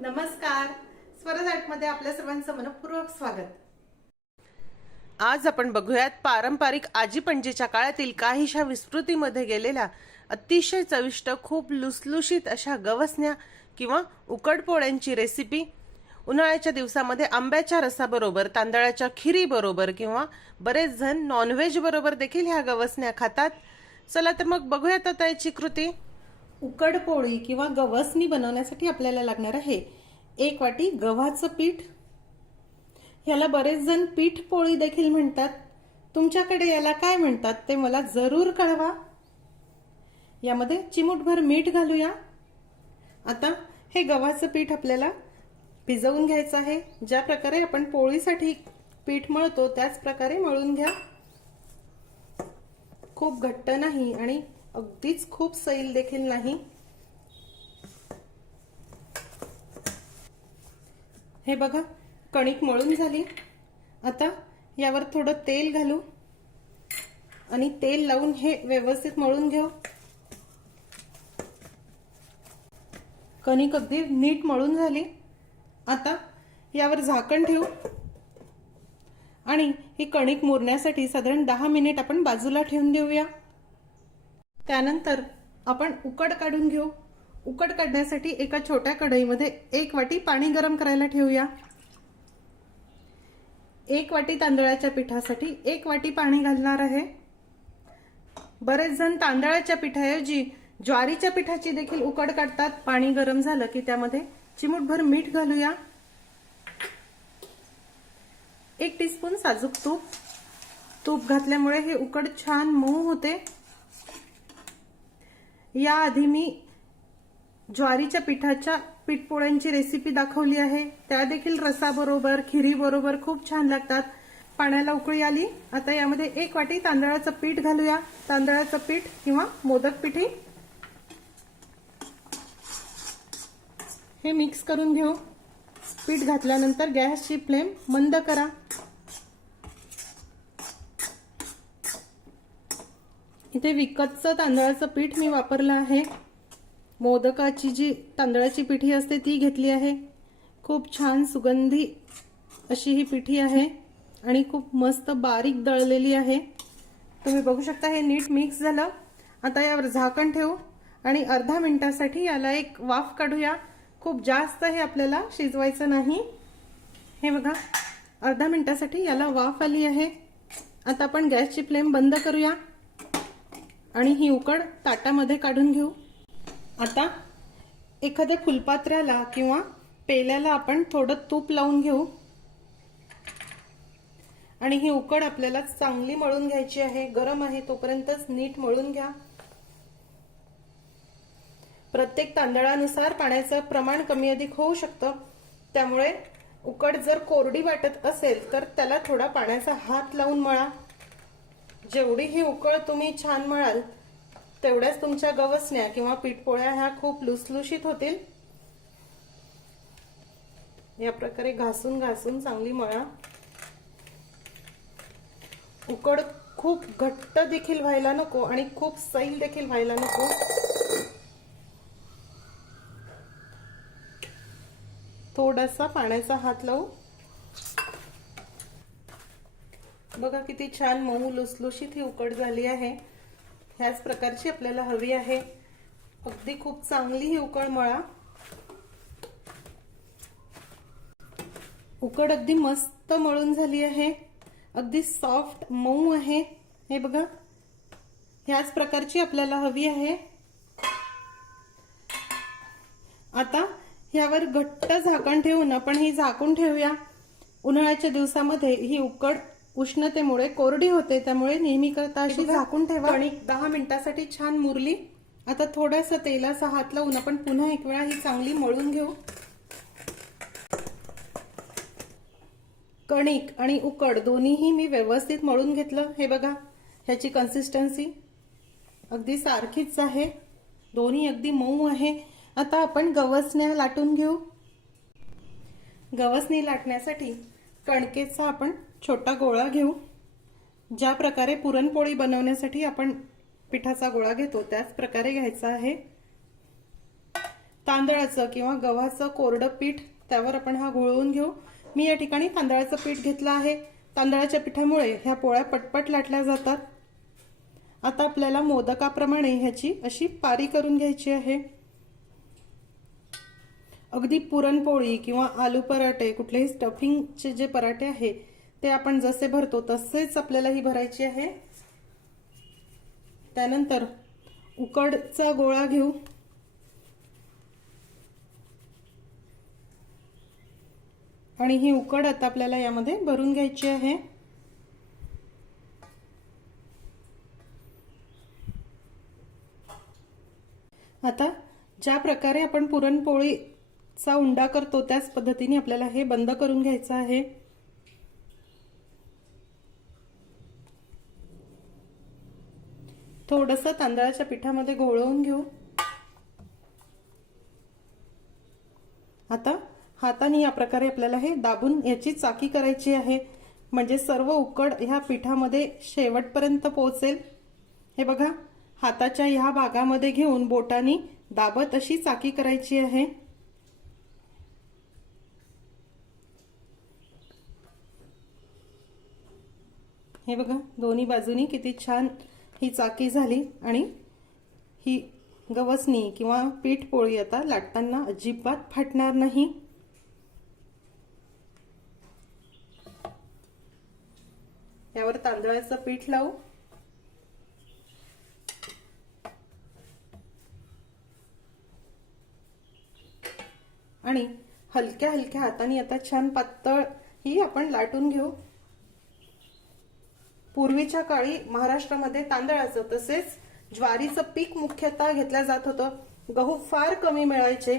नमस्कार. स्वरजाटमध्ये आपल्या सर्वांचं मनपूर्वक स्वागत. आज आपण बघूयात पारंपरिक आजी पणजीच्या काळातील काहीशा विस्मृतीमध्ये गेलेल्या अतिशय चविष्ट खूप लुसलुशीत अशा गवसण्या किंवा उकडपोळ्यांची रेसिपी उन्हाळ्याच्या दिवसामध्ये आंब्याच्या रसाबरोबर तांदळाच्या खिरीबरोबर किंवा बरेच जण नॉनव्हेज बरोबर देखील ह्या गवसण्या खातात. चला तर मग बघूयात आता याची कृती. उकडपोळी किंवा गवसनी बनवण्यासाठी आपल्याला लागणार आहे एक वाटी गव्हाचं पीठ. याला बरेच जण पीठ पोळी देखील म्हणतात. तुमच्याकडे याला काय म्हणतात ते मला जरूर कळवा. यामध्ये चिमूटभर मीठ घालूया. आता हे गव्हाचं पीठ आपल्याला भिजवून घ्यायचं आहे. ज्या प्रकारे आपण पोळीसाठी पीठ मळतो त्याच प्रकारे मळून घ्या. खूप घट्ट नाही आणि अगदीच खूप सैल देखील नाही. हे बघा कणिक मळून झाली. आता यावर थोडं तेल घालू. आणि तेल लावून हे व्यवस्थित मळून घेऊ. कणिक अगदी नीट मळून झाली. आता यावर झाकण ठेवू. आणि ही कणिक मुरण्यासाठी साधारण दहा मिनिट आपण बाजूला ठेवून देऊया. त्यानंतर आपण उकड काढून घेऊ. उकड काढण्यासाठी एका छोट्या कढईमध्ये एक वाटी पाणी गरम करायला ठेवूया. एक वाटी तांदळाच्या पिठासाठी एक वाटी पाणी घालणार आहे. बरेच जण तांदळाच्या पिठाऐवजी ज्वारीच्या पिठाची देखील उकड काढतात. पाणी गरम झालं की त्यामध्ये चिमूटभर मीठ घालूया. एक टीस्पून साजूक तूप. तूप घातल्यामुळे हे उकड छान मऊ होते. याआधी मी ज्वारीच्या पिठाच्या पीठपोळ्यांची रेसिपी दाखवली आहे. त्या देखील रसाबरोबर खिरीबरोबर खूप छान लागतात. पाण्याला उकळी आली. आता यामध्ये एक वाटी तांदळाचं पीठ घालूया. तांदळाचं पीठ किंवा मोदक पिठी. हे मिक्स करून घेऊ. पीठ घातल्यानंतर गॅसची फ्लेम मंद करा. इथे विकतचं तांदळाचं पीठ मी वापरलं आहे. मोदकाची जी तांदळाची पिठी असते ती घेतली आहे. खूप छान सुगंधी अशी ही पिठी आहे आणि खूप मस्त बारीक दळलेली आहे. तुम्ही बघू शकता हे नीट मिक्स झालं. आता यावर झाकण ठेवू आणि अर्धा मिनिटासाठी याला एक वाफ काढूया. खूप जास्त हे आपल्याला शिजवायचं नाही. हे बघा अर्धा मिनिटासाठी याला वाफ आली आहे. आता आपण गॅसची फ्लेम बंद करूया. आणि ही उकड ताटामध्ये काढून घेऊ. आता एखाद्या फुलपात्र्याला किंवा पेल्याला आपण थोडं तूप लावून घेऊ. आणि ही उकड आपल्याला चांगली मळून घ्यायची आहे. गरम आहे तोपर्यंतच नीट मळून घ्या. प्रत्येक तांदळानुसार पाण्याचं प्रमाण कमी अधिक होऊ शकतं. त्यामुळे उकड जर कोरडी वाटत असेल तर त्याला थोडा पाण्याचा हात लावून मळा. जेवढी ही उकळ तुम्ही छान मळाल तेवढ्याच तुमच्या गवसण्या किंवा पीठपोळ्या ह्या खूप लुसलुशीत होतील. या प्रकारे घासून घासून चांगली मळा. उकड खूप घट्ट देखील व्हायला नको आणि खूप सैल देखील व्हायला नको. थोडासा पाण्याचा हात लावू. बघा किती छान मऊ लुसलुशीत ही उकड झाली आहे. ह्याच प्रकारची आपल्याला हवी आहे. अगदी खूप चांगली ही उकड मळा. उकड अगदी मस्त मळून झाली आहे. अगदी सॉफ्ट मऊ आहे. हे बघा. ह्याच प्रकारची आपल्याला हवी आहे. आता ह्यावर घट्ट झाकण ठेवून आपण ही झाकून ठेवूया. उन्हाळ्याच्या दिवसामध्ये ही उकड उष्णतेमुळे कोरडी होते त्यामुळे नेहमी करता अशी झाकून ठेवा. आणि दहा मिनिटासाठी छान मुरली. आता थोडासा तेलाचा हात लावून आपण पुन्हा एक वेळा ही चांगली मळून घेऊ. कणिक आणि उकड दोन्हीही मी व्यवस्थित मळून घेतलं. हे बघा ह्याची कन्सिस्टन्सी अगदी सारखीच आहे. दोन्ही अगदी मऊ आहे. आता आपण गवसण्या लाटून घेऊ. गवसणी लाटण्यासाठी कणकेचा आपण छोटा गोळा घेऊ. ज्या प्रकारे पुरणपोळी बनवण्यासाठी आपण पिठाचा गोळा घेतो त्याच प्रकारे घ्यायचा आहे. तांदळाचं किंवा गव्हाचं कोरडं पीठ त्यावर आपण हा घोळवून घेऊ. मी या ठिकाणी तांदळाचं पीठ घेतलं आहे. तांदळाच्या पिठामुळे ह्या पोळ्या पटपट लाटल्या जातात. आता आपल्याला मोदकाप्रमाणे ह्याची अशी पारी करून घ्यायची आहे. अगदी पुरणपोळी किंवा आलू पराठे कुठलेही स्टफिंगचे जे पराठे आहे ते आपण जसे भरतो तसेच आपल्याला ही भरायची आहे. त्यानंतर उकडचा गोळा घेऊ. आणि ही उकड आता आपल्याला यामध्ये भरून घ्यायची आहे. आता ज्या प्रकारे आपण पुरणपोळीचा उंडा करतो त्याच पद्धतीने आपल्याला हे बंद करून घ्यायचं आहे. थोडस तांदळाच्या पिठामध्ये घोळवून घेऊ. आता हाताने या प्रकारे आपल्याला हे दाबून याची चाकी करायची आहे. म्हणजे सर्व उकड ह्या पिठामध्ये शेवटपर्यंत पोहोचेल. हे बघा हाताच्या ह्या भागामध्ये घेऊन बोटानी दाबत अशी चाकी करायची आहे. हे बघा दोन्ही बाजूनी किती छान ही चाकी झाली आणि ही गवसणी किंवा पीठ पोळी आता लाटताना अजिबात फाटणार नाही. यावर तांदळाचं पीठ लावू. आणि हलक्या हलक्या हाताने आता छान पातळ ही आपण लाटून घेऊ. पूर्वीच्या काळी महाराष्ट्रामध्ये तांदळाचं तसेच ज्वारीचं पीक मुख्यतः घेतलं जात होतं. गहू फार कमी मिळायचे.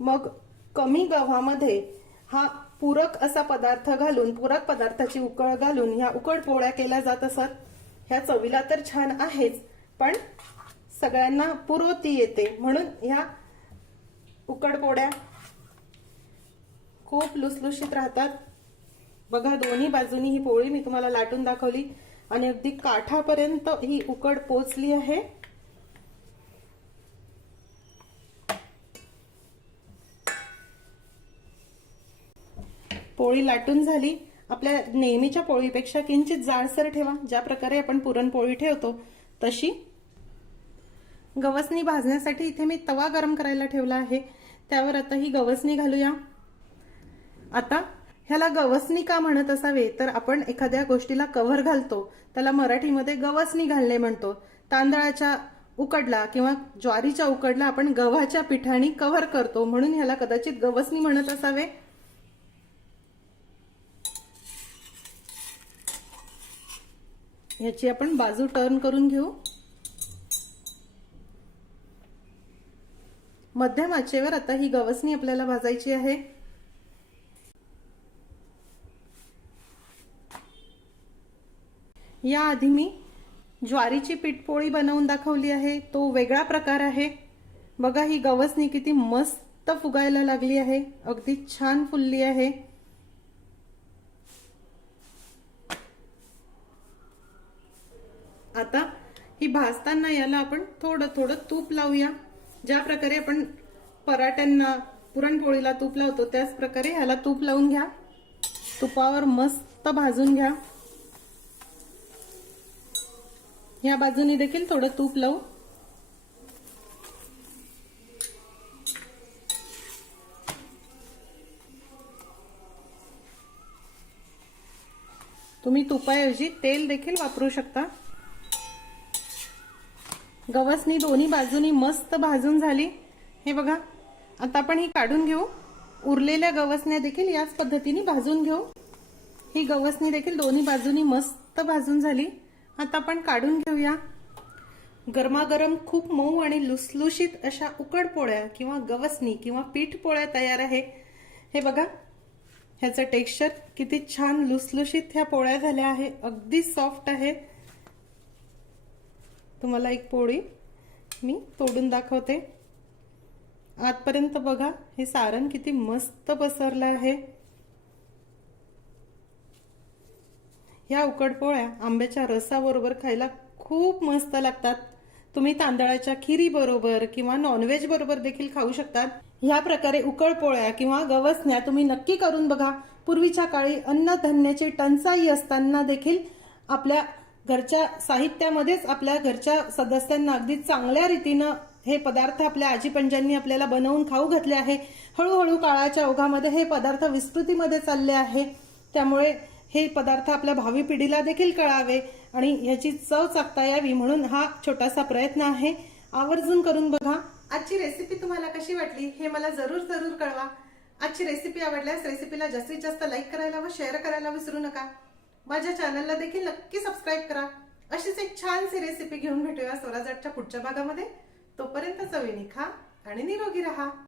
मग कमी गव्हामध्ये हा पूरक असा पदार्थ घालून पूरक पदार्थाची उकळ घालून ह्या उकळ पोळ्या केल्या जात असत. ह्या चवीला तर छान आहेच पण सगळ्यांना पुरवती येते. म्हणून ह्या उकड पोळ्या खूप लुसलुशीत राहतात. बघा दोन्ही बाजूनी ही पोळी मी तुम्हाला लाटून दाखवली आणि अगदी काठापर्यंत ही उकड पोचली आहे. पोळी लाटून झाली. आपल्या नेहमीच्या पोळीपेक्षा किंचित जाडसर ठेवा. ज्या प्रकारे आपण पुरणपोळी ठेवतो तशी. गवसणी भाजण्यासाठी इथे मी तवा गरम करायला ठेवला आहे. त्यावर आता ही गवसणी घालूया. आता ह्याला गवसणी का म्हणत असावे. तर आपण एखाद्या गोष्टीला कव्हर घालतो त्याला मराठीमध्ये गवसणी घालणे म्हणतो. तांदळाच्या उकडला किंवा ज्वारीच्या उकडला आपण गव्हाच्या पिठाने कव्हर करतो म्हणून ह्याला कदाचित गवसणी म्हणत असावे. ह्याची आपण बाजू टर्न करून घेऊ. मध्यम आचेवर आता ही गवसणी आपल्याला भाजायची आहे. याआधी मी ज्वारीची पिठपोळी बनवून दाखवली आहे. तो वेगळा प्रकार आहे. बघा ही गवसणी किती मस्त फुगायला लागली आहे. अगदी छान फुलली आहे. आता ही भाजताना याला आपण थोडं थोडं तूप लावूया. ज्या प्रकारे आपण पराठ्यांना पुरणपोळीला तूप लावतो त्याच प्रकारे ह्याला तूप लावून घ्या. तुपावर मस्त भाजून घ्या. या बाजूने देखील थोडं तूप लावू. तुम्ही तुपाऐवजी तेल देखील वापरू शकता. गवसणी दोन्ही बाजूनी मस्त भाजून झाली. हे बघा आता आपण ही काढून घेऊ. उरलेल्या गवसण्या देखील याच पद्धतीने भाजून घेऊ. ही गवसणी देखील दोन्ही बाजूनी मस्त भाजून झाली. आता आपण काढून घेऊया. गरमागरम खूप मऊ आणि लुसलुशीत अशा उकड पोळ्या किंवा गवसणी किंवा पीठ पोळ्या तयार आहे. हे बघा ह्याचं टेक्स्चर किती छान लुसलुशीत ह्या पोळ्या झाल्या आहे. अगदी सॉफ्ट आहे. तुम्हाला एक पोळी मी तोडून दाखवते. आतपर्यंत बघा हे सारण किती मस्त पसरलं आहे. ह्या उकड पोळ्या आंब्याच्या रसाबरोबर खायला खूप मस्त लागतात. तुम्ही तांदळाच्या खिरी बरोबर किंवा नॉनव्हेज बरोबर देखील खाऊ शकतात. ह्या प्रकारे उकळ पोळ्या किंवा गवसण्या तुम्ही नक्की करून बघा. पूर्वीच्या काळी अन्नधान्याची टंचाई असताना देखील आपल्या घरच्या साहित्यामध्येच आपल्या घरच्या सदस्यांना अगदी चांगल्या रीतीनं हे पदार्थ आपल्या आजी पंजांनी आपल्याला बनवून खाऊ घातले आहे. हळूहळू काळाच्या ओघामध्ये हे पदार्थ विस्तृतीमध्ये चालले आहे. त्यामुळे हे पदार्थ आपल्या भावी पिढीला देखील कळावे आणि ह्याची चव चाकता यावी म्हणून हा छोटासा प्रयत्न आहे. आवर्जून करून बघा. आजची रेसिपी तुम्हाला कशी वाटली हे मला जरूर जरूर कळवा. आजची रेसिपी आवडल्यास रेसिपीला जास्तीत जास्त लाईक करायला व शेअर करायला विसरू नका. माझ्या चॅनलला देखील नक्की सबस्क्राईब करा. अशीच एक छानशी रेसिपी घेऊन भेटूया स्वराजाटच्या पुढच्या भागामध्ये. तोपर्यंत चवीने खा आणि निरोगी राहा.